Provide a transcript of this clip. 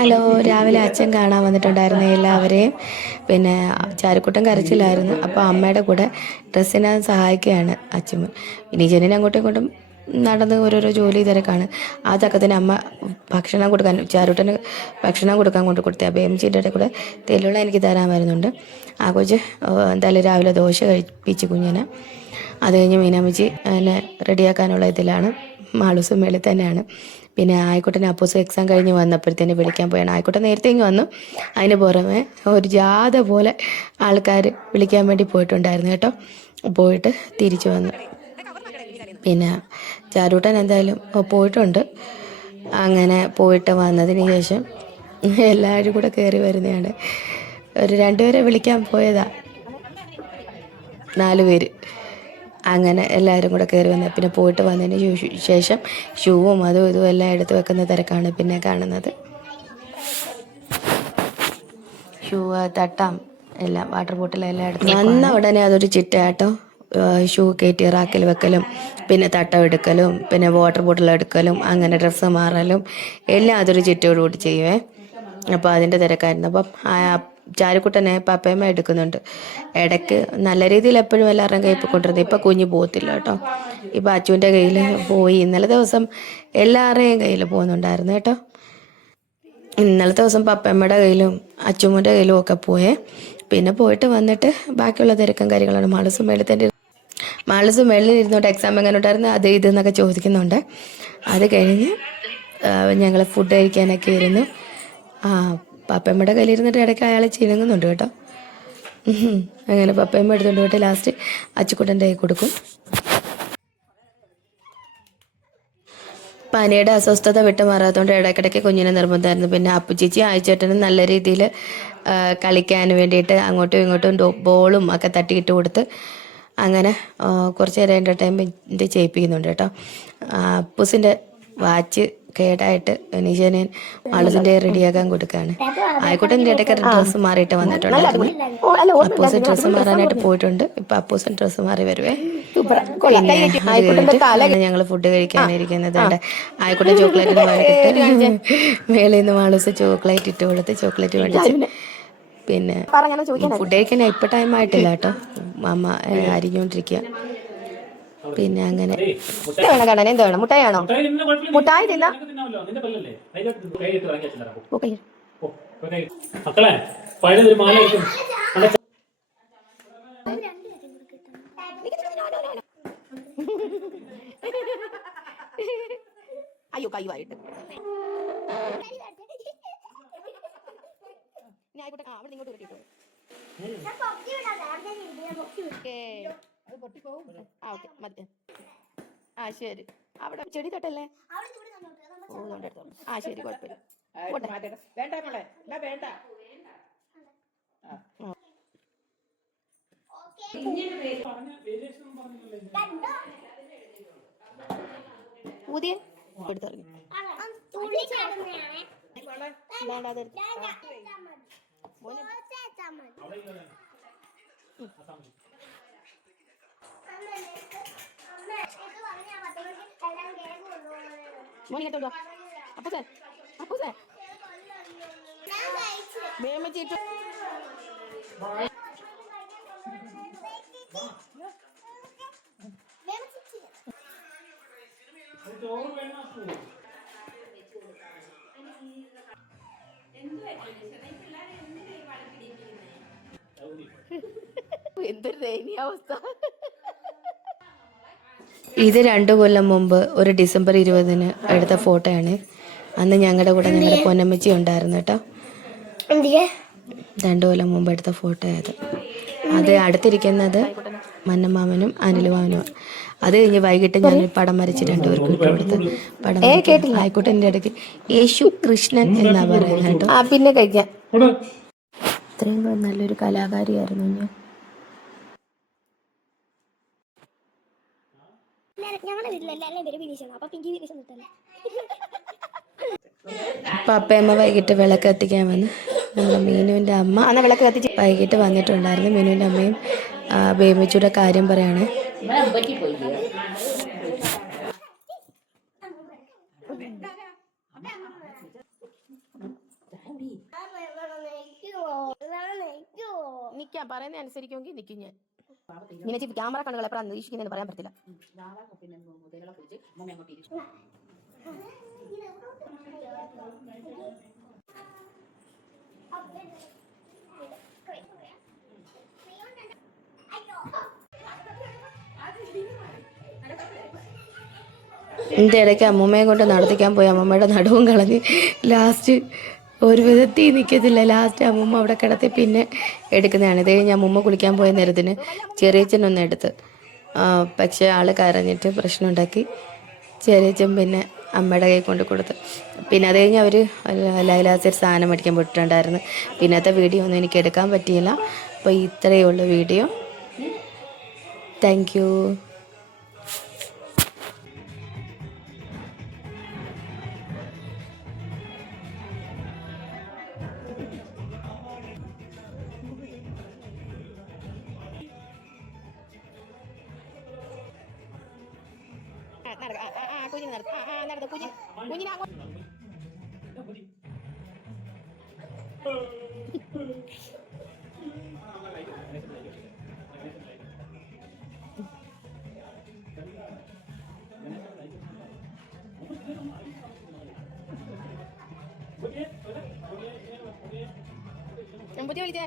Hello രാവിലെ അച്ഛൻ കാണാൻ വന്നിട്ടുണ്ടായിരുന്നു എല്ലാവരെയും. പിന്നെ ചാരുക്കുട്ടൻ കരച്ചിലായിരുന്നു. അപ്പോൾ അമ്മയുടെ കൂടെ ഡ്രസ്സിനെ സഹായിക്കുകയാണ് അച്ഛൻ ഇനി ജനിന് അങ്ങോട്ടും ഇങ്ങോട്ടും നടന്ന് ഓരോരോ ജോലി തിരക്കാണ് ആ ചക്കത്തിന് അമ്മ ഭക്ഷണം കൊടുക്കാൻ ചാരുട്ടന് ഭക്ഷണം കൊടുക്കാൻ കൊണ്ട് കൊടുത്തേ. അപ്പോൾ എം ജിയുടെ കൂടെ തെല്ലുള്ള എനിക്ക് തരാൻ വരുന്നുണ്ട്. ആ കൊച്ച് എന്തായാലും രാവിലെ ദോശ കഴിപ്പിച്ച് കുഞ്ഞിനെ. അത് കഴിഞ്ഞ് മീനാമിച്ചി എന്നെ റെഡിയാക്കാനുള്ള ഇതിലാണ്. മാളൂസും മേളിൽ തന്നെയാണ്. പിന്നെ ആയിക്കോട്ടെ അപ്പൂസ് എക്സാം കഴിഞ്ഞ് വന്നപ്പോഴത്തേന് വിളിക്കാൻ പോയാണ്. ആയിക്കോട്ടെ നേരത്തെ ഇങ്ങ് വന്നു. അതിന് പുറമെ ഒരു ജാഥ പോലെ ആൾക്കാർ വിളിക്കാൻ വേണ്ടി പോയിട്ടുണ്ടായിരുന്നു കേട്ടോ. പോയിട്ട് തിരിച്ചു വന്നു. പിന്നെ ചാരൂട്ടൻ എന്തായാലും പോയിട്ടുണ്ട്. അങ്ങനെ പോയിട്ട് വന്നതിന് ശേഷം എല്ലാവരും കൂടെ കയറി വരുന്നതാണ്. ഒരു രണ്ടുപേരെ വിളിക്കാൻ പോയതാ. നാല് പേര്. അങ്ങനെ എല്ലാവരും കൂടെ കയറി വന്ന് പിന്നെ പോയിട്ട് വന്നതിന് ശേഷം ഷൂവും അതും ഇതും എല്ലാം എടുത്ത് വെക്കുന്ന തിരക്കാണ് പിന്നെ കാണുന്നത്. ഷൂ തട്ടാം എല്ലാം വാട്ടർ ബോട്ടിൽ എല്ലാം എടുത്ത് വന്ന ഉടനെ അതൊരു ചിറ്റാട്ടോ ഷൂ കയറ്റി റാക്കിൽ വെക്കലും പിന്നെ തട്ടം എടുക്കലും പിന്നെ വാട്ടർ ബോട്ടിൽ എടുക്കലും അങ്ങനെ ഡ്രസ്സ് മാറലും എല്ലാം അതൊരു ചിട്ടയോടുകൂടി ചെയ്യുവേ. അപ്പോൾ അതിന്റെ തിരക്കായിരുന്നു. അപ്പം ചാരുക്കുട്ടനെ പപ്പയമ്മ എടുക്കുന്നുണ്ട്. ഇടയ്ക്ക് നല്ല രീതിയിൽ എപ്പോഴും എല്ലാവരുടെയും കയ്യിൽ പോയിക്കൊണ്ടിരുന്നത് ഇപ്പം കുഞ്ഞ് പോകത്തില്ല കേട്ടോ. ഇപ്പം അച്ചുവിന്റെ കയ്യിൽ പോയി. ഇന്നലെ ദിവസം എല്ലാവരുടെയും കയ്യിൽ പോകുന്നുണ്ടായിരുന്നു കേട്ടോ. ഇന്നലത്തെ ദിവസം പപ്പയമ്മയുടെ കയ്യിലും അച്ചുമ്മന്റെ കയ്യിലും ഒക്കെ പോയേ. പിന്നെ പോയിട്ട് വന്നിട്ട് ബാക്കിയുള്ള തിരക്കും കാര്യങ്ങളാണ്. മാളസും മേളത്തിന്റെ മാളസും മേളിൽ ഇരുന്നോട്ട് എക്സാം എങ്ങനെ ഉണ്ടായിരുന്നു അത് ഇത് എന്നൊക്കെ ചോദിക്കുന്നുണ്ട്. അത് കഴിഞ്ഞ് ഞങ്ങൾ ഫുഡ് കഴിക്കാനൊക്കെ ഇരുന്നു. ആ പപ്പയമ്മയുടെ കയ്യിൽ ഇരുന്നിട്ട് ഇടയ്ക്ക് അയാൾ ചിണുങ്ങുന്നുണ്ട് കേട്ടോ. അങ്ങനെ പപ്പയമ്മ എടുത്തുകൊണ്ട് പോയിട്ട് ലാസ്റ്റ് അച്ചുക്കുട്ടന്റെ കൈ കൊടുക്കും. പനിയുടെ അസ്വസ്ഥത വിട്ടു മാറാത്തതുകൊണ്ട് ഇടയ്ക്കിടയ്ക്ക് കുഞ്ഞിനെ നിർബന്ധമായിരുന്നു പിന്നെ അപ്പുചേച്ചി ആഴ്ചേട്ടന് നല്ല രീതിയിൽ കളിക്കാൻ വേണ്ടിയിട്ട് അങ്ങോട്ടും ഇങ്ങോട്ടും ബോളും ഒക്കെ തട്ടിയിട്ട് കൊടുത്ത് അങ്ങനെ കുറച്ച് നേരം എന്റർടൈൻമെന്റ് ചെയ്യിപ്പിക്കുന്നുണ്ട് കേട്ടോ. അപ്പൂസിന്റെ വാച്ച് കേടായിട്ട് നിശാനൻ ആളുസിന്റെ റെഡിയാക്കാൻ കൊടുക്കാണ്. ആയിക്കോട്ടെ ഇടയ്ക്ക് ഡ്രസ്സ് മാറിയിട്ട് വന്നിട്ടുണ്ടായിരുന്നു അപ്പൂസ് ഡ്രസ്സ് മാറാനായിട്ട് പോയിട്ടുണ്ട്. ഇപ്പൊ അപ്പൂസൻ ഡ്രസ്സ് മാറി വരുവേ. പിന്നെ ഞങ്ങൾ ഫുഡ് കഴിക്കാനിരിക്കുന്നത് ആയിക്കോട്ടെ ചോക്ലേറ്റിന് വാങ്ങിയിട്ട് മേളിൽ നിന്ന് മാളൂസ് ചോക്ലേറ്റ് ഇട്ട് കൊടുത്ത് ചോക്ലേറ്റ് മേടിച്ച് പിന്നെ ഫുഡ് കഴിക്കാൻ ഇപ്പൊ ടൈം ആയിട്ടില്ല കേട്ടോ. അമ്മ ഏ, അരിഞ്ഞോണ്ടിരിക്കുക പിന്നെ അങ്ങനെ എന്ത് വേണം കാണാൻ എന്ത് വേണം? മുട്ടായാണോ മുട്ടായി ആണോ. മുട്ടായി തിന്ന? അയ്യോ തിന്നാമല്ലോ. നിന്റെ പല്ലല്ലേ? അതിനകത്ത് കൈ ഇട്ട്. ഇറങ്ങി വെച്ചിട്ടുണ്ടാ. പോ. ഓക്കെ. പോ. പോയി കൈ. മക്കളെ പഴയ ഒരു മാല ഇരിക്കും അയ്യോ കയ്യുമായിട്ട് ഇനി ആയിക്കോട്ടെ ആ ഓക്കെ മതി. ആ ശരി. അവിടെ ചെടി തൊട്ടല്ലേ? ഓ അതുകൊണ്ട് എടുത്തോ ആ ശരി കുഴപ്പമില്ല. വേണ്ട മോളെ. വേണ്ട. ഊതിയ എടുത്തിറങ്ങി ഇല്ലാണ്ട് അതെടുത്ത് മോനെ കേട്ടോ അപ്പൊ സാർ അപ്പൊ സാർ വേമച്ചിട്ട് എന്തൊരു ദയനീയാവസ്ഥ. ഇത് രണ്ടു കൊല്ലം മുമ്പ് ഒരു ഡിസംബർ ഇരുപതിന് എടുത്ത ഫോട്ടോയാണ്. അന്ന് ഞങ്ങളുടെ കൂടെ ഞങ്ങളുടെ പൊന്നമ്മച്ചി ഉണ്ടായിരുന്നു കേട്ടോ. രണ്ടു കൊല്ലം മുമ്പ് എടുത്ത ഫോട്ടോ അത് അത് അടുത്തിരിക്കുന്നത് മന്നമാമനും അനിലുമാമനും അത് കഴിഞ്ഞ് വൈകിട്ട് ഞാൻ പടം വരച്ച് രണ്ടുപേർക്കും ഇട്ട് കൊടുത്ത്. പടം കേട്ടില്ല. ആയിക്കോട്ടെ ഇടയ്ക്ക് യേശു കൃഷ്ണൻ എന്നാ പറയുന്നത് കേട്ടോ. ആ പിന്നെ കഴിക്കാം. ഇത്രയും നല്ലൊരു കലാകാരിയായിരുന്നു ഞാൻ. ഞങ്ങളുടെ വീട്ടിലല്ല എല്ലാം വിനീഷാണ്. അപ്പൊ പിങ്കി വിനീഷ് കിട്ടല്ലേ അപ്പം വൈകിട്ട് വിളക്ക് കത്തിക്കാൻ വന്ന് നമ്മുടെ മീനുവിന്റെ അമ്മ അന്ന് വിളക്ക് കത്തിച്ച്. വൈകിട്ട് വന്നിട്ടുണ്ടായിരുന്നു. മീനുവിന്റെ അമ്മയും ബേമിച്ചൂടെ കാര്യം പറയാണ്. നിൽക്കാം പറയുന്ന അനുസരിക്കുമെങ്കിൽ നിൽക്കും ഞാൻ. ചെയ്ത് ക്യാമറ കണ്ണുകൾ എപ്പോഴാണ് നിരീക്ഷിക്കുന്നതെന്ന് പറയാൻ പറ്റില്ല ഇതിന്റെ ഇടയ്ക്ക് അമ്മൂമ്മയെ കൊണ്ട് നടത്തിക്കാൻ പോയി. അമ്മമ്മയുടെ നടുവും കളഞ്ഞ് ലാസ്റ്റ് ഒരു വിധത്തിൽ നിൽക്കത്തില്ല ലാസ്റ്റ് അമ്മൂമ്മ അവിടെ കിടത്തി പിന്നെ എടുക്കുന്നതാണ്. ഇത് കഴിഞ്ഞ് അമ്മൂമ്മ കുളിക്കാൻ പോയ നേരത്തിന് ചെറിയച്ഛനൊന്ന് എടുത്ത് പക്ഷേ ആൾ കരഞ്ഞിട്ട് പ്രശ്നമുണ്ടാക്കി ചെറിയച്ഛൻ പിന്നെ അമ്മയുടെ കൈ കൊണ്ട് കൊടുത്ത്. പിന്നെ അത് കഴിഞ്ഞ് അവർ ലൈലാസിൽ സാധനം മേടിക്കാൻ പോയിട്ടുണ്ടായിരുന്നു. പിന്നത്തെ വീഡിയോ ഒന്നും എനിക്ക് എടുക്കാൻ പറ്റിയില്ല. അപ്പോൾ ഇത്രയേ ഉള്ളൂ വീഡിയോ. താങ്ക് നടത്ത്. ആ, ആ, നടത്ത്. കുഞ്ഞിനെ- കുഞ്ഞിനെ അങ്ങോട്ട് എമ്പുത്തി വിളിച്ചേ